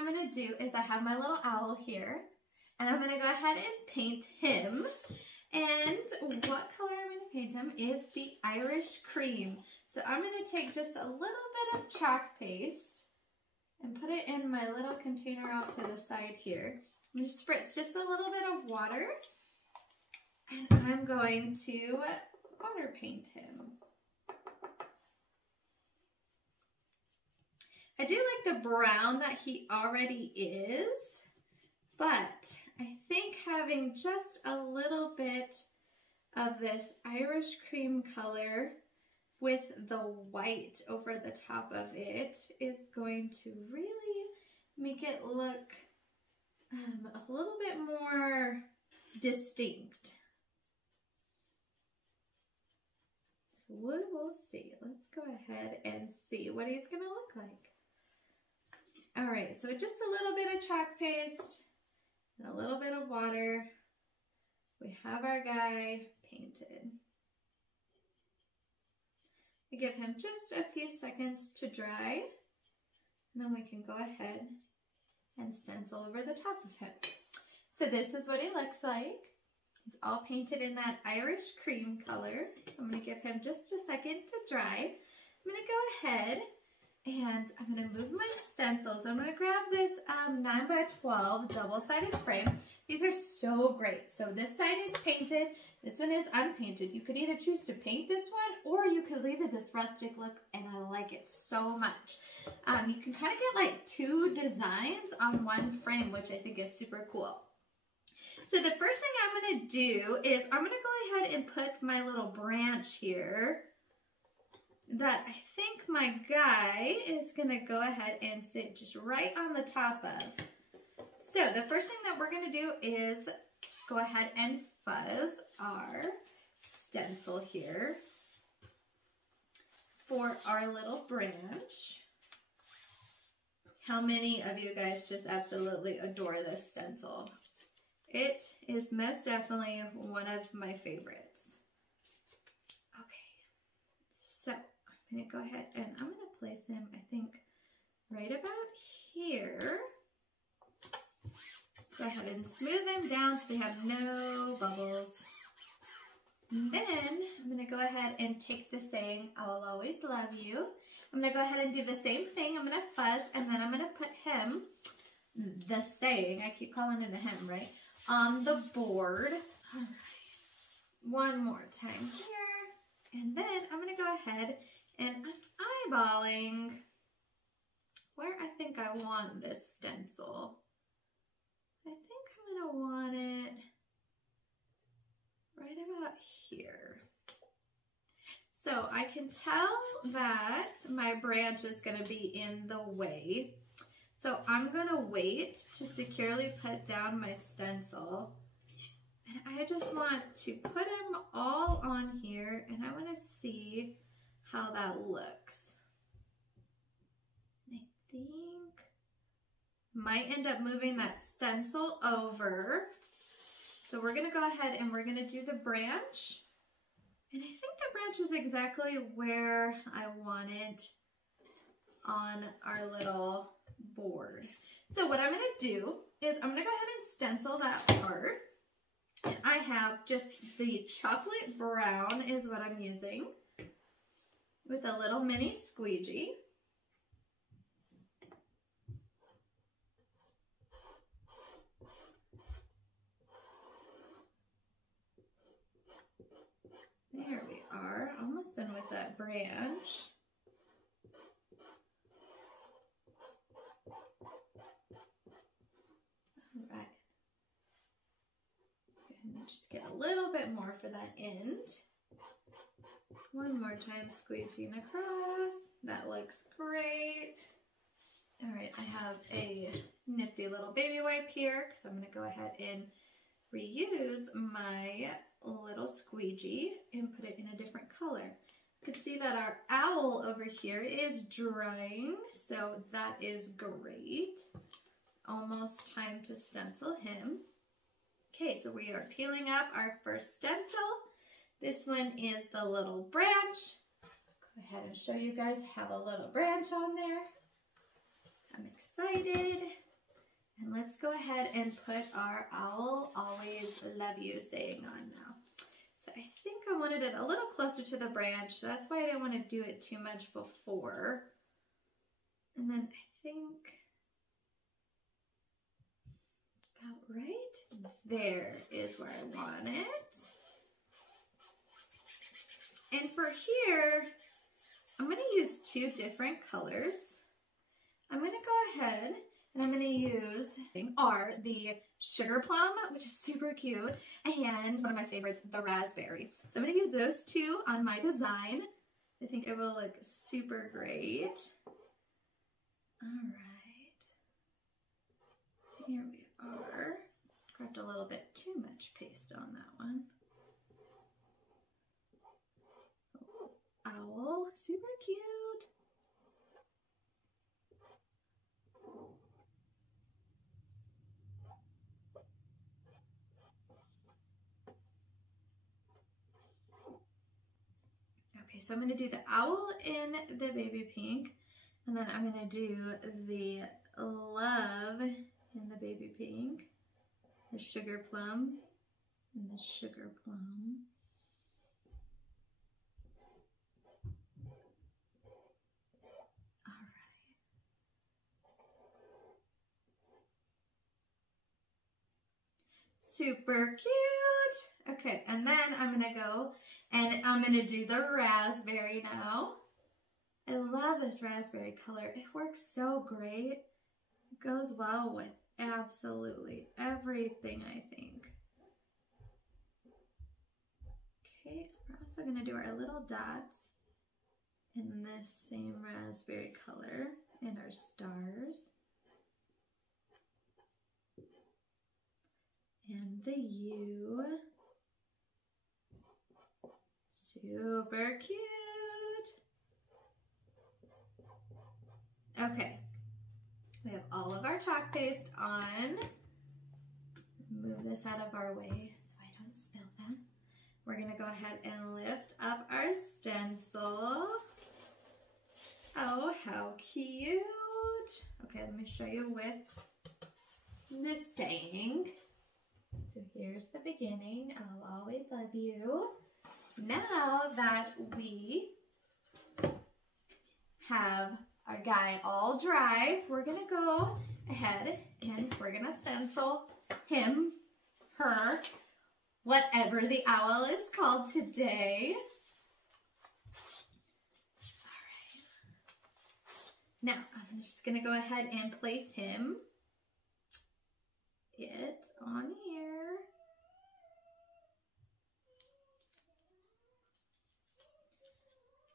I'm going to do is I have my little owl here, and I'm going to go ahead and paint him. And what color I'm going to paint him is the Irish cream. So I'm going to take just a little bit of chalk paste and put it in my little container off to the side here. I'm going to spritz just a little bit of water, and I'm going to water paint him. I do like the brown that he already is, but I think having just a little bit of this Irish cream color with the white over the top of it is going to really make it look a little bit more distinct. So we will see. Let's go ahead and see what he's going to look like. All right, so just a little bit of chalk paste and a little bit of water. We have our guy painted. We give him just a few seconds to dry, and then we can go ahead and stencil over the top of him. So this is what he looks like. He's all painted in that Irish cream color. So I'm going to give him just a second to dry. I'm going to go ahead and I'm going to move my stencils. I'm going to grab this 9x12 double-sided frame. These are so great. So this side is painted, this one is unpainted. You could either choose to paint this one or you could leave it this rustic look, and I like it so much. You can kind of get like two designs on one frame, which I think is super cool. So the first thing I'm going to do is I'm going to go ahead and put my little branch here that I think my guy is going to go ahead and sit just right on the top of. So the first thing that we're going to do is go ahead and fuzz our stencil here for our little branch. How many of you guys just absolutely adore this stencil? It is most definitely one of my favorites. Okay, so I'm going to go ahead and I'm going to place him, I think, right about here. Go ahead and smooth them down so they have no bubbles. And then I'm going to go ahead and take the saying, I will always love you. I'm going to go ahead and do the same thing. I'm going to fuzz, and then I'm going to put him, the saying, I keep calling it a him, right, on the board. All right. One more time here. And then I'm going to go ahead and I'm eyeballing where I think I want this stencil. I think I'm going to want it right about here. So I can tell that my branch is going to be in the way. So I'm going to wait to securely put down my stencil. And I just want to put them all on here, and I want to see how that looks. I think might end up moving that stencil over. So we're going to go ahead and we're going to do the branch. And I think the branch is exactly where I want it on our little board. So what I'm going to do is I'm going to go ahead and stencil that part. And I have just the chocolate brown is what I'm using with a little mini squeegee. There we are, almost done with that branch. All right. And just get a little bit more for that end. One more time, squeegeeing across. That looks great. All right, I have a nifty little baby wipe here because I'm going to go ahead and reuse my little squeegee and put it in a different color. You can see that our owl over here is drying, so that is great. Almost time to stencil him. Okay, so we are peeling up our first stencil. This one is the little branch. Go ahead and show you guys, have a little branch on there. I'm excited. And let's go ahead and put our "I'll always love you" saying on now. So I think I wanted it a little closer to the branch. So that's why I didn't want to do it too much before. And then I think about right there is where I want it. And for here, I'm going to use two different colors. I'm going to go ahead and I'm going to use the Sugar Plum, which is super cute, and one of my favorites, the Raspberry. So I'm going to use those two on my design. I think it will look super great. All right. Here we are. Grabbed a little bit too much paste on that one. Owl, super cute. Okay, so I'm going to do the owl in the baby pink, and then I'm going to do the love in the baby pink, the sugar plum, and the sugar plum. All right. Super cute. Okay, and then I'm going to go and I'm going to do the raspberry now. I love this raspberry color. It works so great. It goes well with absolutely everything, I think. Okay, we're also going to do our little dots in this same raspberry color and our stars. And the U. Super cute. Okay, we have all of our chalk paste on. Move this out of our way so I don't spill that. We're gonna go ahead and lift up our stencil. Oh, how cute. Okay, let me show you with the saying. So here's the beginning. I'll always love you. Now that we have our guy all dry, we're gonna go ahead and we're gonna stencil him, her, whatever the owl is called today. All right. Now I'm just gonna go ahead and place him on here.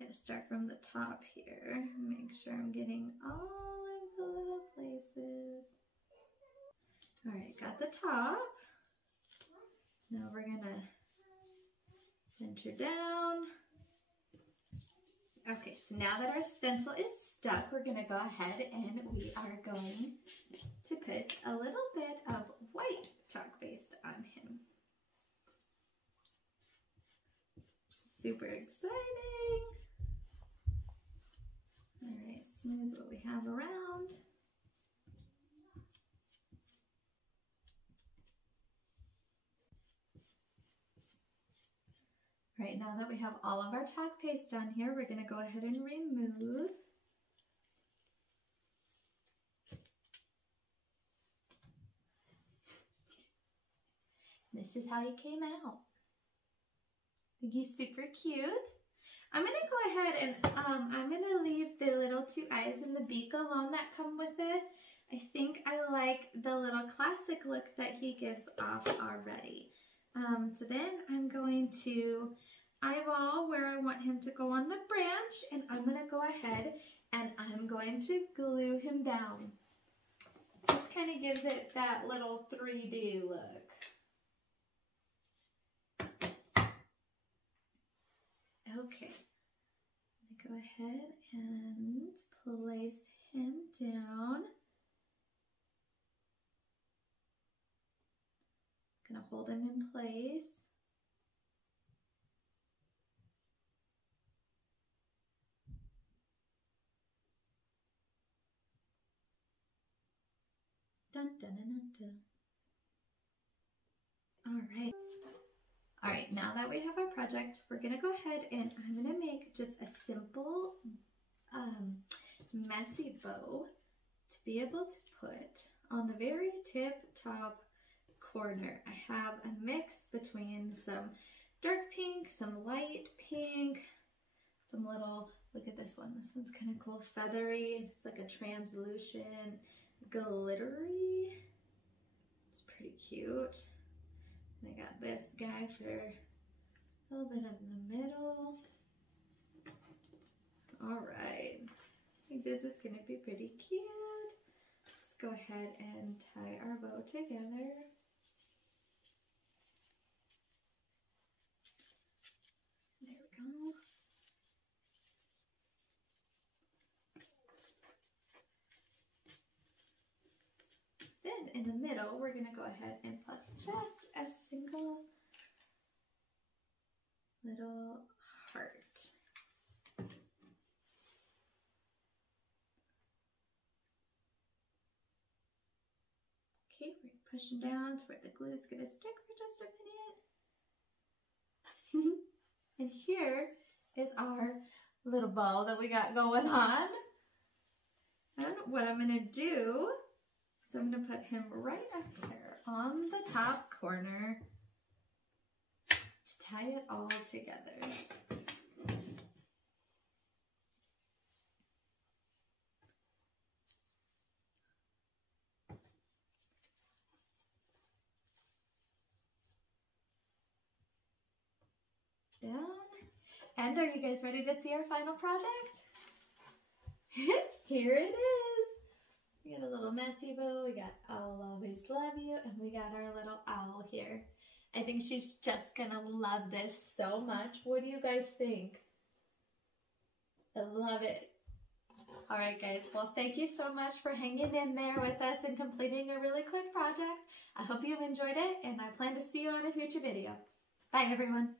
Gotta start from the top here. Make sure I'm getting all of the little places. All right, got the top. Now we're gonna center down. Okay, so now that our stencil is stuck, we're gonna go ahead and we are going to put a little bit of white chalk paste on him. Super exciting. All right, smooth what we have around. All right, now that we have all of our chalk paste on here, we're gonna go ahead and remove. This is how he came out. I think he's super cute. I'm gonna go ahead and I'm gonna leave the little two eyes and the beak alone that come with it. I think I like the little classic look that he gives off already. So then I'm going to eyeball where I want him to go on the branch, and I'm gonna go ahead and I'm going to glue him down. This kind of gives it that little 3D look. Okay, I'm gonna go ahead and place him down. I'm gonna hold him in place. Dun, dun, dun, dun, dun. All right, now that we have our project, we're gonna go ahead and I'm gonna make just a simple messy bow to be able to put on the very tip top corner. I have a mix between some dark pink, some light pink, some little, look at this one. This one's kind of cool, feathery. It's like a translucent, glittery. It's pretty cute. And I got this guy for a little bit of the middle. All right, I think this is gonna be pretty cute. Let's go ahead and tie our bow together. There we go. Then in the middle, we're gonna go ahead and put just a single little heart. Okay, we're pushing down to where the glue is gonna stick for just a minute. And here is our little bow that we got going on. And what I'm gonna do is I'm gonna put him right up there on the top corner to tie it all together. Down. And are you guys ready to see our final project? Here it is. We got a little messy bow, we got I'll always love you, and we got our little owl here. I think she's just gonna love this so much. What do you guys think? I love it. All right, guys. Well, thank you so much for hanging in there with us and completing a really quick project. I hope you've enjoyed it, and I plan to see you on a future video. Bye, everyone.